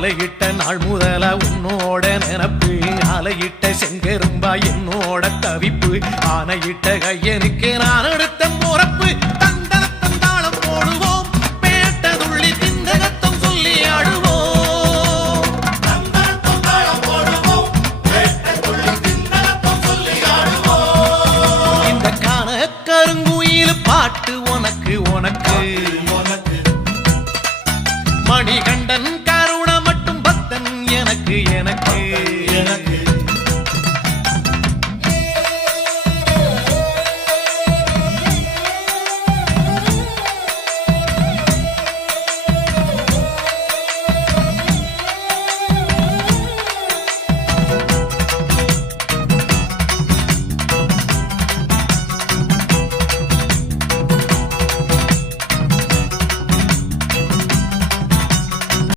மாலையிட்ட நாள் முதல உன்னோட நினப்பு ஆலையிட்ட செங்கரும்பா என்னோட தவிப்பு ஆனையிட்ட கையனுக்கு நான் எடுத்த முறப்பு தந்தரத்தம் தாளம் போடுவோம் பேட்டதுள்ளி திந்தகத்தம் சொல்லி ஆடுவோம் தந்தரத்தம் தாளம் போடுவோம் பேட்டதுள்ளி திந்தகத்தம் சொல்லி ஆடுவோம் இந்த காண கருங்குயில் பாட்டு உனக்கு உனக்கு மணிகண்டன் கருண மட்டும் பக்தன் எனக்கு எனக்கு